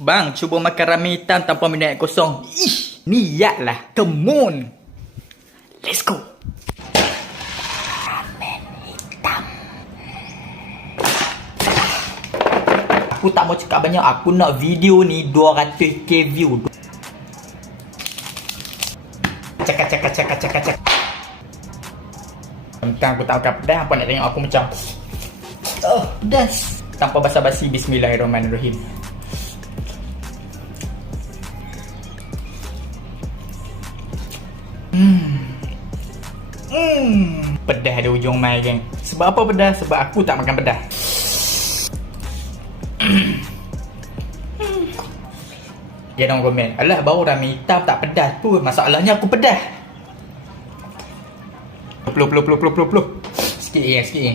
Bang, cuba makan ramen hitam tanpa minum air kosong. Ish, niatlah. Come on. Let's go. Ramen hitam. Aku tak mau cakap banyak. Aku nak video ni 200k view. Cak. Tentang aku tak makan pedas. Apa nak tengok aku macam oh, pedas. Tanpa basa-basi, bismillahirrahmanirrahim. Pedas ada ujung mai geng. Sebab apa pedas? Sebab aku tak makan pedas. Jangan komen. Alah, bau ramen hitam tak pedas tu. Masalahnya aku pedas. Peluk. Sikit je.